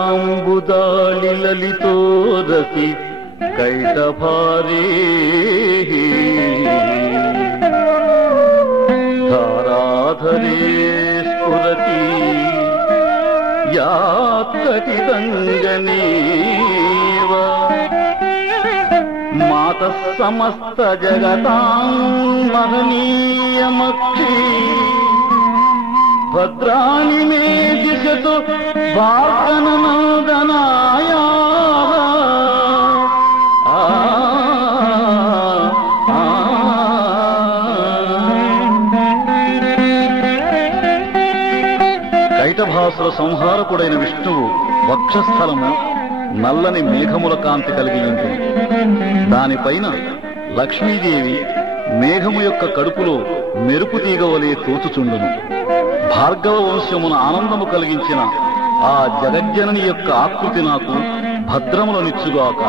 కాలాంబుదాళి లలితోరసి కైటభారీ ధారాధరే స్ఫురతి యాత్కటిదంగనేవ మాతః సమస్త జగతాం మహనీయమక్షీ భద్రాణి మే దిశతు భార్గవనందనాయ కైటభాసుల సంహారకుడైన విష్ణువు వక్షస్థలము నల్లని మేఘముల కాంతి కలిగి ఉంది. దానిపైన లక్ష్మీదేవి మేఘము యొక్క కడుపులో మెరుపు తీగవలే తోచుచుండును. భార్గవ వంశమున ఆనందము కలిగించిన ఆ జగజ్జనని యొక్క ఆకృతి నాకు భద్రములనిచ్చుగాక.